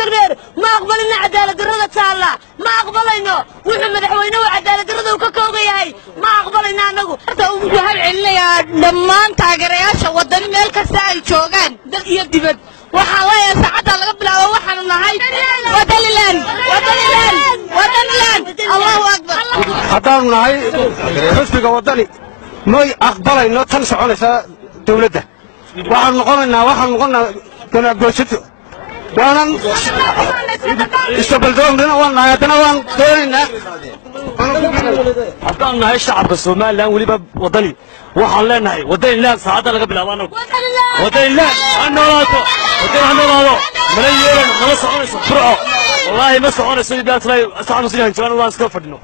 تربير ما أقبلنا عدالة الرضا تعالى ما أقبلنا وإحنا مدحوينا وعدالة الرضا وككوغي هاي ما أقبلنا نقول وهل عليا دمان تاجرياش ودني ملك السائل شوغان دل يدبد وحاوية ساعتها لقبل وحنا نهاي ودليلان الله أكبر حضرنا نهاي حسبك وطني ما أقبلنا تنسى على دولته waxaan noqonaa kana gooshato waanan istabaldoognaa waan naayadana waan doonaynaa haddaan nahay shacabka Soomaaliland waliba wadani waxaan leenahay wadani saacada laga bilaabo wadani annoolato mana yeelan mana soconayso burco wallahi ma soconayso idaad lay saacad muslimin joogan waan iska fadhino